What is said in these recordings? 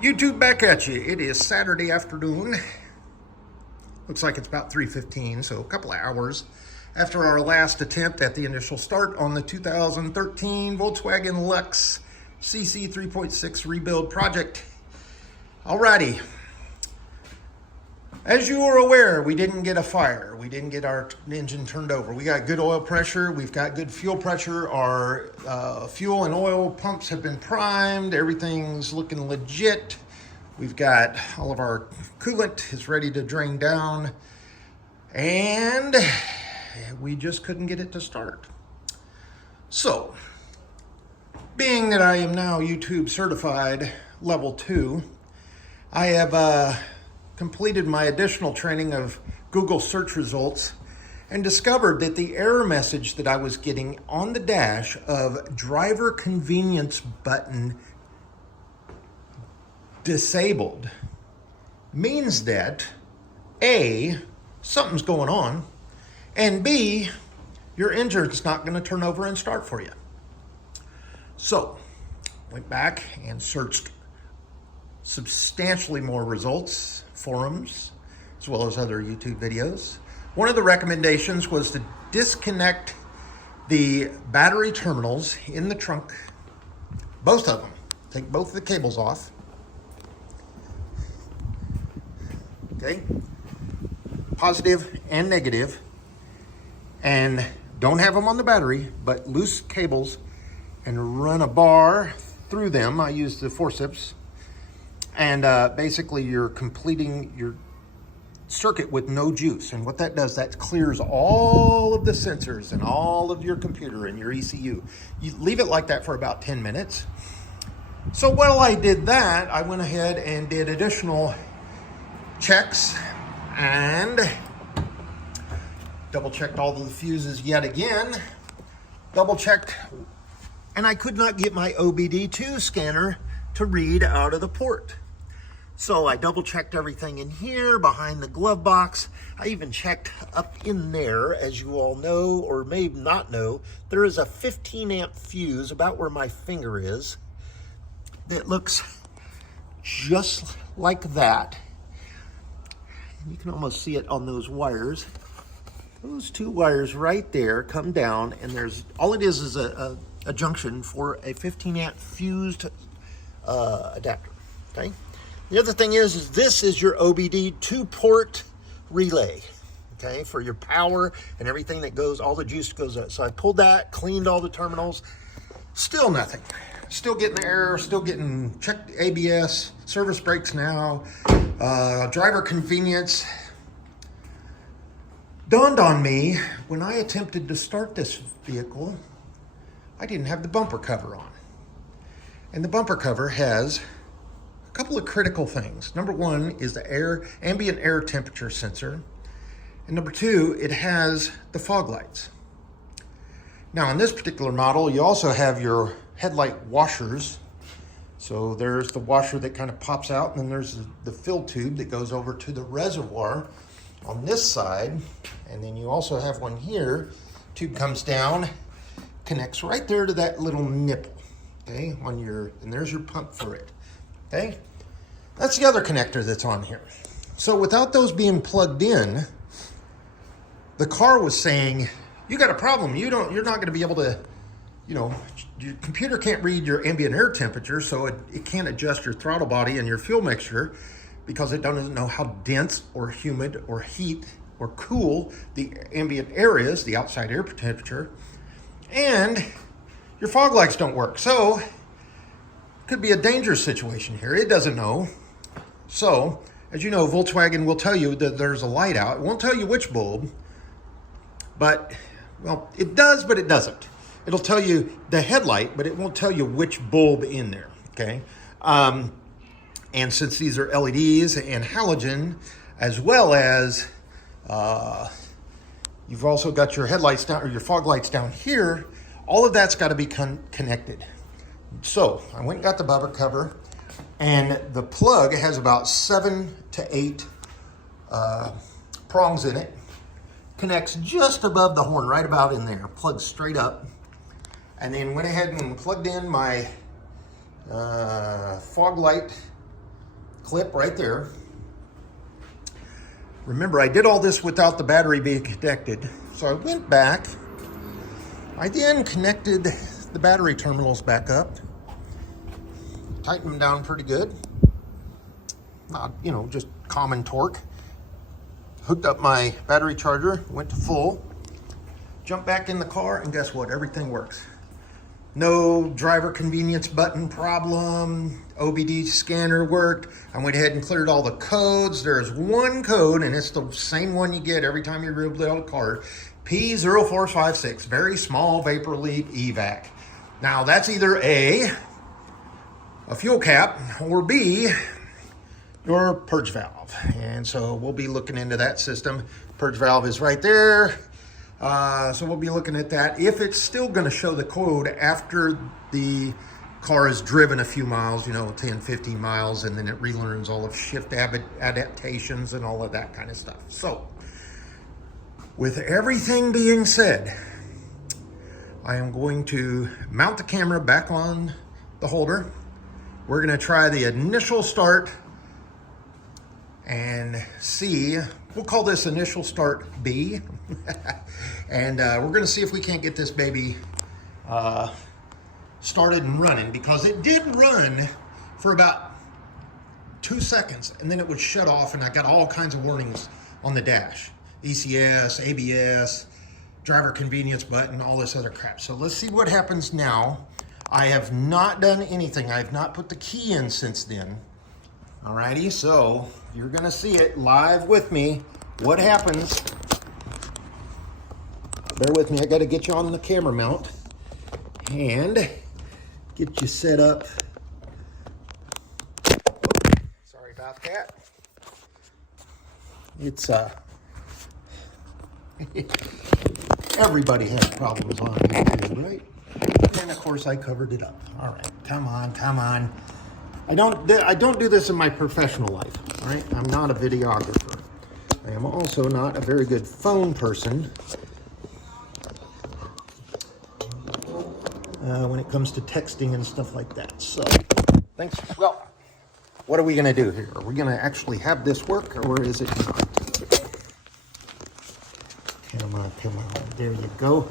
YouTube back at you. It is Saturday afternoon. Looks like it's about 3:15, so a couple of hours after our last attempt at the initial start on the 2013 Volkswagen Lux CC 3.6 rebuild project. Alrighty. As you are aware, we didn't get a fire. We didn't get our engine turned over. We got good oil pressure. We've got good fuel pressure. Our fuel and oil pumps have been primed. Everything's looking legit. We've got all of our coolant is ready to drain down. And we just couldn't get it to start. So, being that I am now YouTube certified level 2, I have completed my additional training of Google search results and discovered that the error message that I was getting on the dash of driver convenience button disabled means that A, something's going on, and B, your engine's not going to turn over and start for you. So, went back and searched substantially more results, forums, as well as other YouTube videos. One of the recommendations was to disconnect the battery terminals in the trunk, both of them. Take both of the cables off. Okay, positive and negative, and don't have them on the battery, but loose cables, and run a bar through them. I use the forceps. And basically you're completing your circuit with no juice. And what that does, that clears all of the sensors and all of your computer and your ECU. You leave it like that for about 10 minutes. So while I did that, I went ahead and did additional checks and double checked all of the fuses yet again. Double checked, and I could not get my OBD2 scanner to read out of the port. So I double checked everything in here, behind the glove box. I even checked up in there. As you all know, or may not know, there is a 15 amp fuse about where my finger is that looks just like that. You can almost see it on those wires. Those two wires right there come down, and there's all it is a junction for a 15 amp fused adapter. Okay. The other thing is this is your OBD 2-port relay, okay, for your power and everything that goes, all the juice goes up. So I pulled that, cleaned all the terminals, still nothing. Still getting the error, still getting checked ABS, service brakes now, driver convenience. Dawned on me when I attempted to start this vehicle, I didn't have the bumper cover on. And the bumper cover has a couple of critical things. Number one is the ambient air temperature sensor. And number two, it has the fog lights. Now in this particular model, you also have your headlight washers. So there's the washer that kind of pops out, and then there's the fill tube that goes over to the reservoir on this side. And then you also have one here. Tube comes down, connects right there to that little nipple. Okay, and there's your pump for it. Okay, that's the other connector that's on here. So without those being plugged in, the car was saying, you got a problem. You're not going to be able to, your computer can't read your ambient air temperature, so it can't adjust your throttle body and your fuel mixture because it doesn't know how dense or humid or heat or cool the ambient air is, the outside air temperature, and your fog lights don't work. So it could be a dangerous situation here. It doesn't know. So, as you know, Volkswagen will tell you that there's a light out. It won't tell you which bulb, but, well, it does, but it doesn't. It'll tell you the headlight, but it won't tell you which bulb in there, okay? And since these are LEDs and halogen, as well as you've also got your headlights down, or your fog lights down here, all of that's got to be connected. So I went and got the bumper cover, and the plug has about 7 to 8 prongs in it. Connects just above the horn, right about in there, plugs straight up. And then went ahead and plugged in my fog light clip right there. Remember, I did all this without the battery being connected. So I went back. I then connected the battery terminals back up. Tightened them down pretty good. Not, you know, just common torque. Hooked up my battery charger, went to full. Jumped back in the car, and guess what? Everything works. No driver convenience button problem. OBD scanner worked. I went ahead and cleared all the codes. There's one code, and it's the same one you get every time you rebuild a car. P0456, very small vapor leak evac. Now that's either A, fuel cap, or B, your purge valve. And so we'll be looking into that system. Purge valve is right there. So we'll be looking at that. If it's still going to show the code after the car is driven a few miles, you know, 10, 15 miles, and then it relearns all of shift adaptations and all of that kind of stuff. So with everything being said, I am going to mount the camera back on the holder. We're going to try the initial start and see. We'll call this initial start B. And we're going to see if we can't get this baby started and running, because it did run for about 2 seconds and then it would shut off, and I got all kinds of warnings on the dash. ECS, ABS, driver convenience button, all this other crap. So let's see what happens now. I have not done anything. I have not put the key in since then. Alrighty, so you're gonna see it live with me. What happens? Bear with me, I gotta get you on the camera mount and get you set up. Sorry about that. It's everybody has problems on YouTube, right? And of course I covered it up. All right, come on, come on. I don't do this in my professional life, all right? I'm not a videographer. I am also not a very good phone person when it comes to texting and stuff like that. So, thanks. Well, what are we gonna do here? Are we gonna actually have this work, or is it not? Come on, come on. There you go.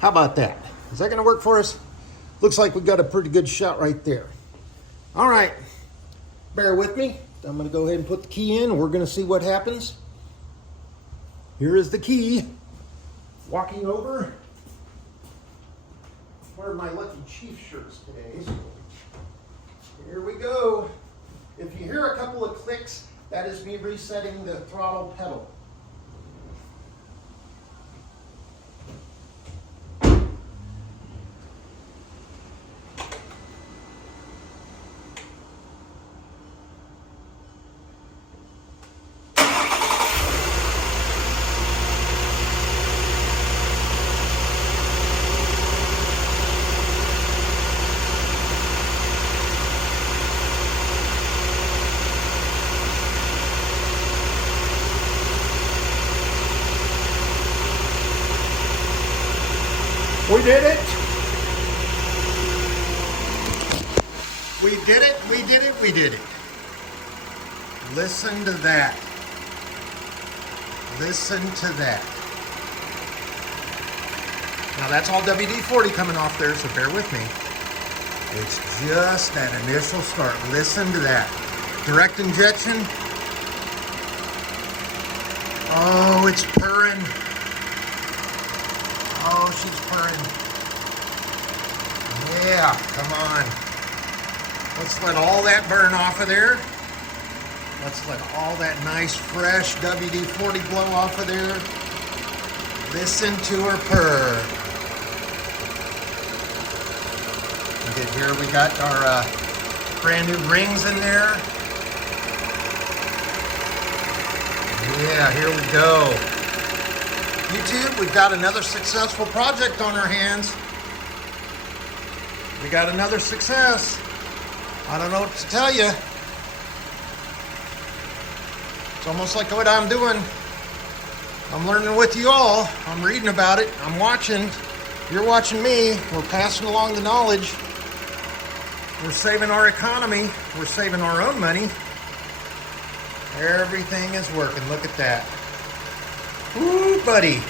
How about that? Is that gonna work for us? Looks like we got a pretty good shot right there. All right, bear with me. I'm gonna go ahead and put the key in. We're gonna see what happens. Here is the key. Walking over. Wearing my Lucky Chief shirts today. So here we go. If you hear a couple of clicks, that is me resetting the throttle pedal. We did it. We did it, we did it, we did it. Listen to that. Listen to that. Now that's all WD-40 coming off there, so bear with me. It's just that initial start. Listen to that. Direct injection. Oh, it's purring. Oh, she's purring. Yeah, come on. Let's let all that burn off of there. Let's let all that nice, fresh WD-40 blow off of there. Listen to her purr. And here we got our brand new rings in there. Yeah, here we go. YouTube, we've got another successful project on our hands. We got another success. I don't know what to tell you. It's almost like what I'm doing. I'm learning with you all. I'm reading about it. I'm watching. You're watching me. We're passing along the knowledge. We're saving our economy. We're saving our own money. Everything is working. Look at that. Ooh, buddy.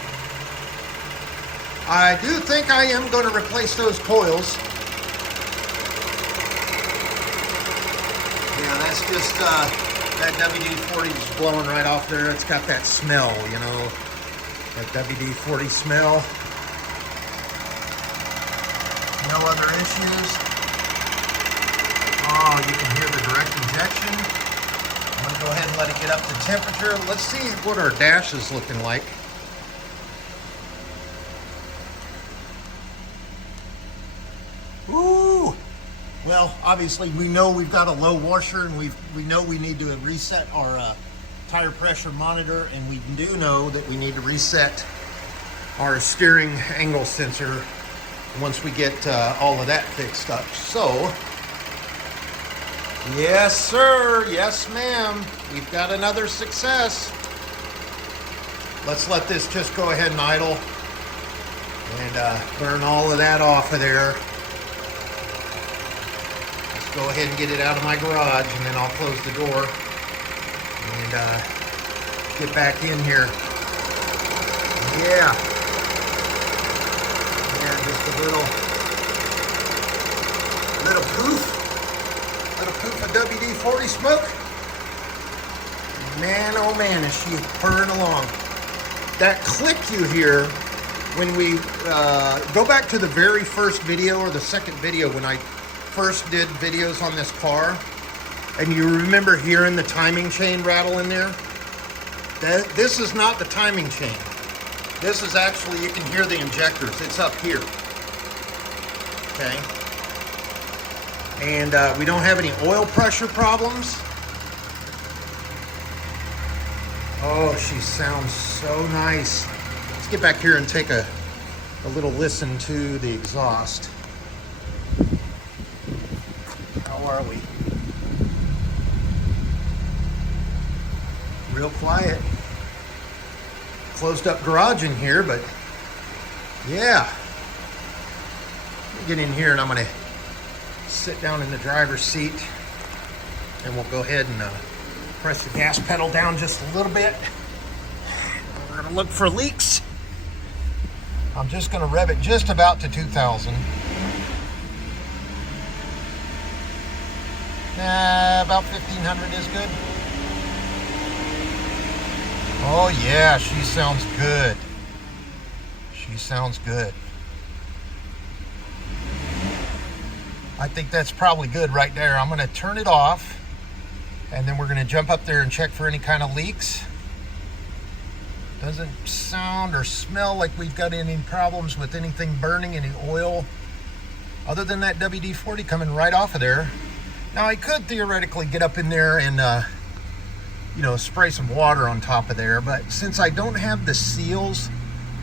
I do think I am going to replace those coils. Yeah, that's just that WD-40 is blowing right off there. It's got that smell, you know, that WD-40 smell. No other issues. Oh, you can hear the direct injection. I'm going to go ahead and let it get up to temperature. Let's see what our dash is looking like. Ooh! Well, obviously we know we've got a low washer, and we know we need to reset our tire pressure monitor, and we do know that we need to reset our steering angle sensor once we get all of that fixed up. So, yes sir, yes ma'am, we've got another success. Let's let this just go ahead and idle and burn all of that off of there. Let's go ahead and get it out of my garage, and then I'll close the door and get back in here. Yeah. Just a little poof of WD-40 smoke. Man, oh man, is she purring along. That click you hear when we go back to the very first video, or the second video when I first did videos on this car, and you remember hearing the timing chain rattle in there? This is not the timing chain. This is actually, you can hear the injectors. It's up here. Okay. And we don't have any oil pressure problems. Oh, she sounds so nice. Let's get back here and take a little listen to the exhaust. How are we? Real quiet. Closed up garage in here, but yeah. Get in here, and I'm going to sit down in the driver's seat, and we'll go ahead and press the gas pedal down just a little bit. We're going to look for leaks. I'm just going to rev it just about to 2,000. About 1,500 is good. Oh yeah, she sounds good. She sounds good. I think that's probably good right there. I'm going to turn it off, and then we're going to jump up there and check for any kind of leaks. Doesn't sound or smell like we've got any problems with anything burning, any oil, other than that WD-40 coming right off of there. Now, I could theoretically get up in there and spray some water on top of there, but since I don't have the seals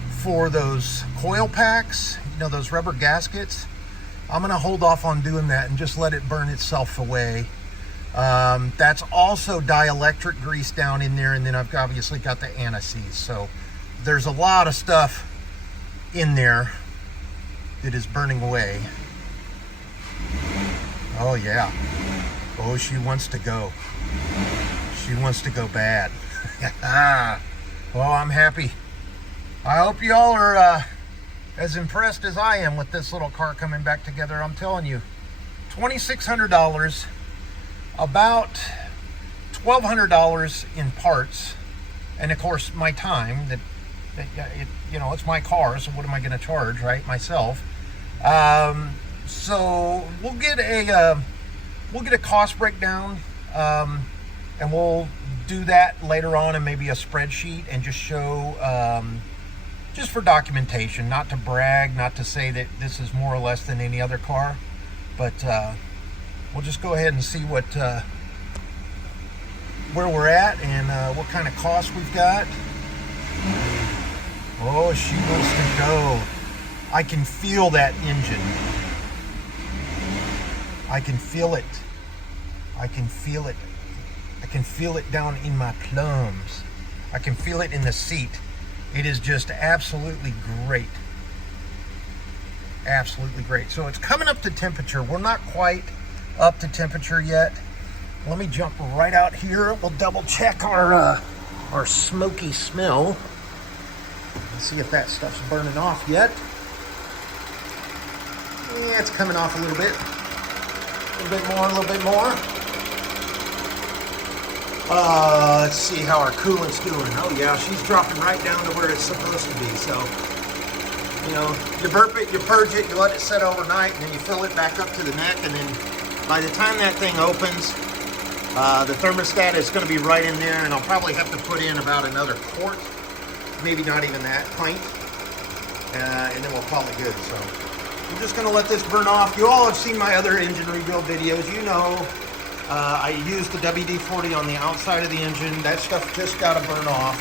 for those coil packs, those rubber gaskets, I'm gonna hold off on doing that and just let it burn itself away. That's also dielectric grease down in there, and then I've obviously got the anti-seize. So there's a lot of stuff in there that is burning away. Oh yeah. Oh, she wants to go. She wants to go bad. Well, I'm happy. I hope y'all are as impressed as I am with this little car coming back together. I'm telling you, $2,600, about $1,200 in parts, and of course my time. It's my car, so what am I going to charge, right? Myself. So we'll get a cost breakdown. And we'll do that later on in maybe a spreadsheet, and just show, just for documentation, not to brag, not to say that this is more or less than any other car, but we'll just go ahead and see what where we're at, and what kind of costs we've got. Oh, she wants to go. I can feel that engine. I can feel it. I can feel it. I can feel it down in my plums. I can feel it in the seat. It is just absolutely great. Absolutely great. So it's coming up to temperature. We're not quite up to temperature yet. Let me jump right out here. We'll double check our smoky smell. Let's see if that stuff's burning off yet. Yeah, it's coming off a little bit. A little bit more, a little bit more. Let's see how our coolant's doing. Oh yeah, she's dropping right down to where it's supposed to be. So, you know, you burp it, you purge it, you let it set overnight, and then you fill it back up to the neck, and then by the time that thing opens, the thermostat is going to be right in there, and I'll probably have to put in about another quart, maybe not even that pint, and then we'll call it good. So I'm just going to let this burn off. You all have seen my other engine rebuild videos. You know, I used the WD-40 on the outside of the engine. That stuff just got to burn off.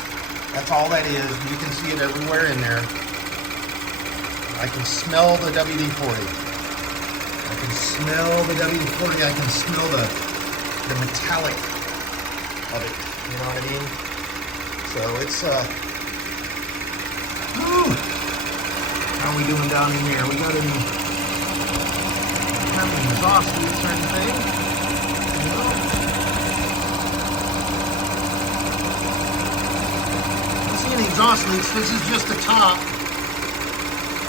That's all that is. You can see it everywhere in there. I can smell the WD-40. I can smell the WD-40. I can smell the metallic of it. You know what I mean? So it's how are we doing down in there? We got any kind of exhaust leaks or anything? No. Don't see any exhaust leaks. This is just the top.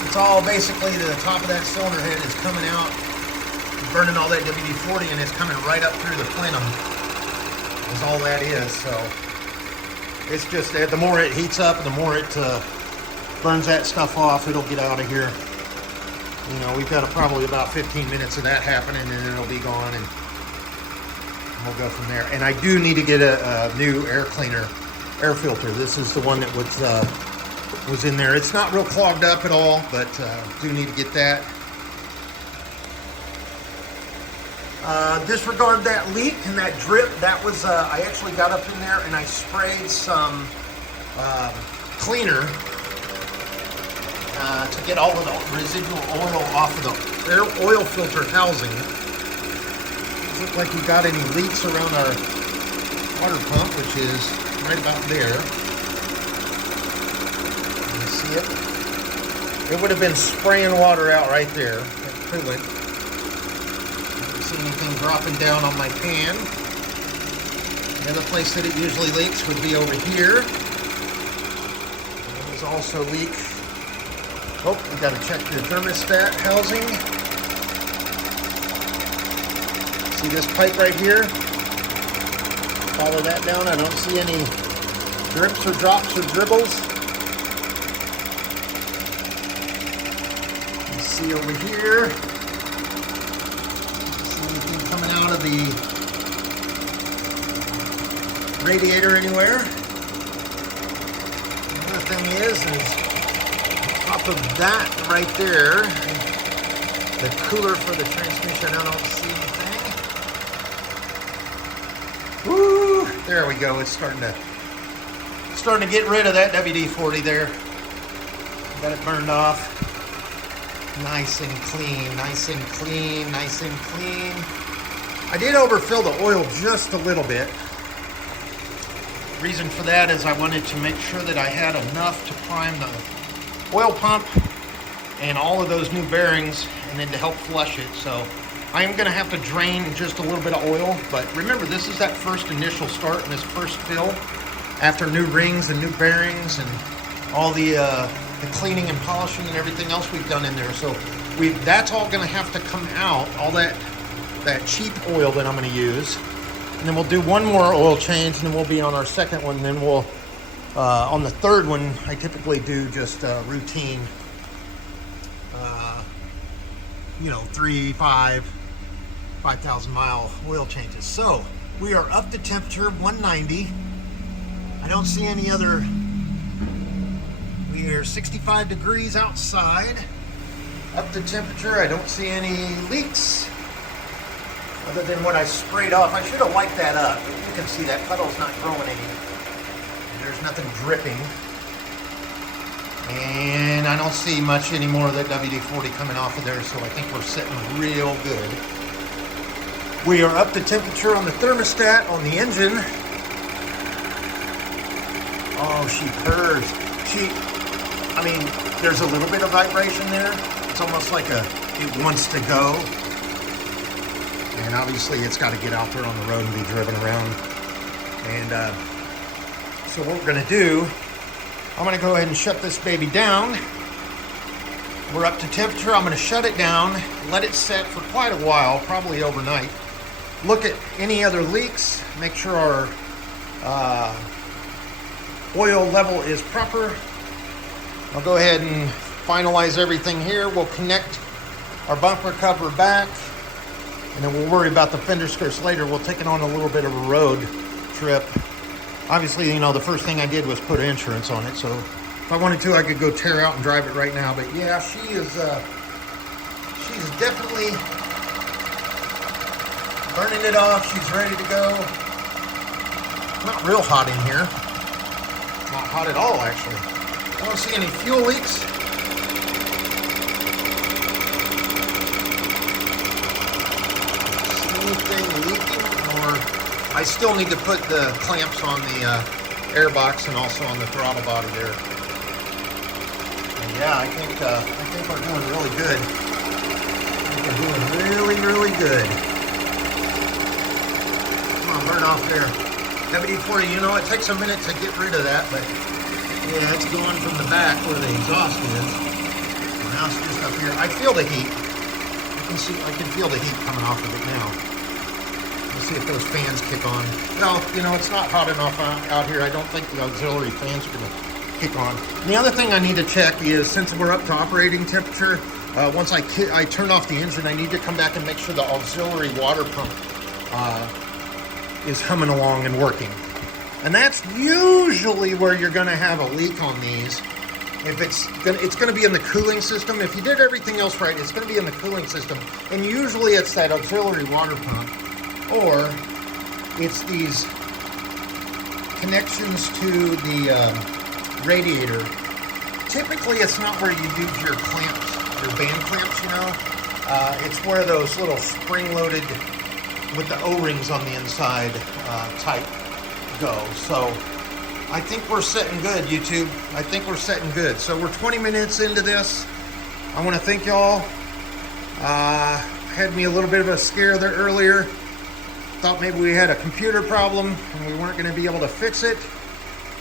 It's all basically the top of that cylinder head is coming out, burning all that WD-40, and it's coming right up through the plenum. Is all that is. So it's just that the more it heats up, the more it burns that stuff off. It'll get out of here. You know, we've got probably about 15 minutes of that happening, and then it'll be gone, and we'll go from there. And I do need to get a new air cleaner, air filter. This is the one that was in there. It's not real clogged up at all, but do need to get that. Disregard that leak and that drip. That was, I actually got up in there and I sprayed some cleaner to get all of the residual oil off of the air oil filter housing. Doesn't look like we got any leaks around our water pump, which is right about there. You see it? It would have been spraying water out right there. That coolant. Anything dropping down on my pan. The other place that it usually leaks would be over here. There's also leak. Oh, we got to check the thermostat housing. See this pipe right here? Follow that down. I don't see any drips or drops or dribbles. You see over here. Coming out of the radiator anywhere. The other thing is on top of that right there, the cooler for the transmission. I don't see anything. Woo! There we go. It's starting to get rid of that WD-40 there. Got it burned off. Nice and clean, nice and clean, nice and clean. I did overfill the oil just a little bit. Reason for that is I wanted to make sure that I had enough to prime the oil pump and all of those new bearings, and then to help flush it. So I am going to have to drain just a little bit of oil, but remember, this is that first initial start and this first fill after new rings and new bearings and all the cleaning and polishing and everything else we've done in there. So that's all going to have to come out, all that cheap oil that I'm going to use. And then we'll do one more oil change, and then we'll be on our second one. And then we'll, on the third one, I typically do just routine, 5,000 mile oil changes. So we are up to temperature 190. I don't see any other. We are 65 degrees outside. Up to temperature. I don't see any leaks other than what I sprayed off. I should have wiped that up. You can see that puddle's not growing any. There's nothing dripping. And I don't see much anymore of that WD-40 coming off of there, so I think we're sitting real good. We are up to temperature on the thermostat on the engine. Oh, she purrs. There's a little bit of vibration there. It's almost like it wants to go. And and obviously it's got to get out there on the road and be driven around. And so what we're gonna do, I'm gonna go ahead and shut this baby down. We're up to temperature. I'm gonna shut it down, let it set for quite a while, probably overnight. Look at any other leaks, make sure our oil level is proper. I'll go ahead and finalize everything here. We'll connect our bumper cover back, and then we'll worry about the fender skirts later. We'll take it on a little bit of a road trip. Obviously, you know, the first thing I did was put insurance on it, so if I wanted to, I could go tear out and drive it right now. But yeah, she's definitely burning it off. She's ready to go. Not real hot in here. Not hot at all, actually. I don't see any fuel leaks. See anything leaking? Or I still need to put the clamps on the air box and also on the throttle body there. And yeah, I think we're doing really good. I think we're doing really, really good. Come on, burn off there. WD-40, you know, it takes a minute to get rid of that, but yeah, it's going from the back where the exhaust is. Now it's just up here. I feel the heat. I can feel the heat coming off of it now. Let's see if those fans kick on. No, you know, it's not hot enough out here. I don't think the auxiliary fans are going to kick on. And the other thing I need to check is, since we're up to operating temperature, once I turn off the engine, I need to come back and make sure the auxiliary water pump is humming along and working. And that's usually where you're going to have a leak on these. If it's going to be in the cooling system. If you did everything else right, it's going to be in the cooling system. And usually it's that auxiliary water pump, or it's these connections to the radiator. Typically, it's not where you do your clamps, your band clamps, you know. It's where those little spring-loaded with the O-rings on the inside type go. So I think we're setting good, YouTube. I think we're setting good. So we're 20 minutes into this. I want to thank y'all. Had me a little bit of a scare there earlier. Thought maybe we had a computer problem and we weren't going to be able to fix it.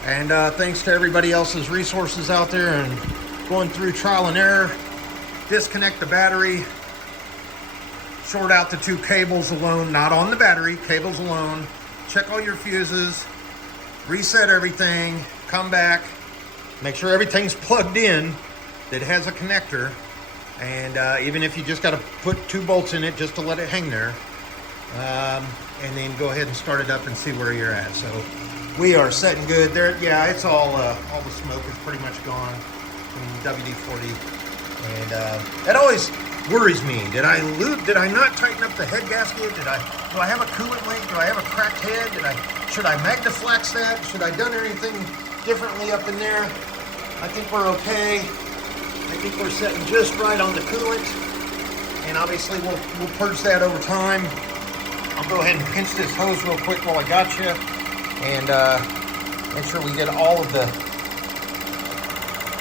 And thanks to everybody else's resources out there and going through trial and error. Disconnect the battery. Short out the two cables alone, not on the battery, cables alone. Check all your fuses, reset everything, come back, make sure everything's plugged in that has a connector. And even if you just got to put 2 bolts in it just to let it hang there, and then go ahead and start it up and see where you're at. So we are setting good there. Yeah, it's all the smoke is pretty much gone from WD-40, and that always worries me. Did I not tighten up the head gasket? Do I have a coolant leak? Do I have a cracked head? Should I Magnaflex that? Should I done anything differently up in there? I think we're okay. I think we're setting just right on the coolant, and obviously we'll purge that over time. I'll go ahead and pinch this hose real quick while I got you, and make sure we get all of the.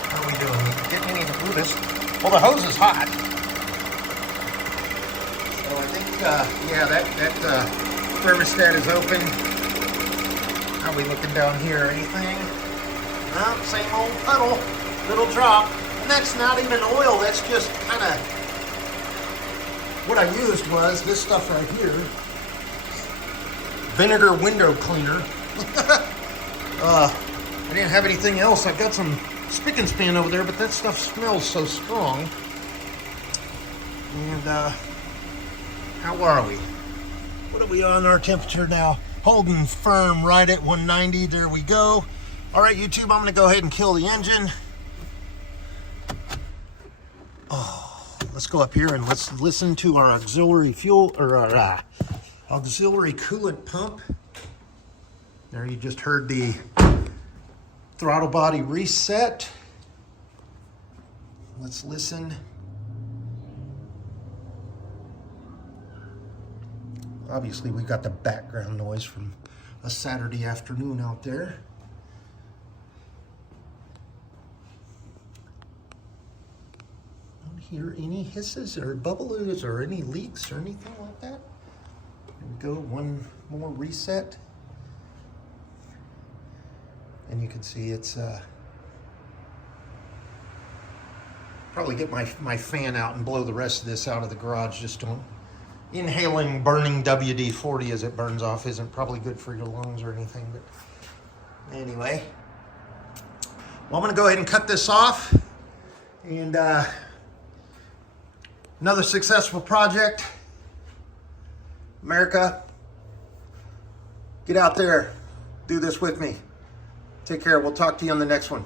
How are we doing? Getting any of the this? Well, the hose is hot. So I think, yeah, that thermostat is open. How are we looking down here? Anything? No, same old puddle, little drop. And that's not even oil, that's just kind of, what I used was this stuff right here. Vinegar window cleaner. I didn't have anything else. I got some spick and span over there, but that stuff smells so strong. And, how are we? What are we on our temperature now? Holding firm right at 190. There we go. All right, YouTube, I'm going to go ahead and kill the engine. Oh, let's go up here and let's listen to our auxiliary fuel, or our auxiliary coolant pump. There you just heard the throttle body reset. Let's listen. Obviously, we got the background noise from a Saturday afternoon out there. Don't hear any hisses or bubbles or any leaks or anything like that. go, one more reset. And you can see it's, probably get my fan out and blow the rest of this out of the garage. Just don't, inhaling burning WD-40 as it burns off isn't probably good for your lungs or anything, but anyway. Well, I'm gonna go ahead and cut this off, and another successful project. America, get out there, do this with me. Take care, we'll talk to you on the next one.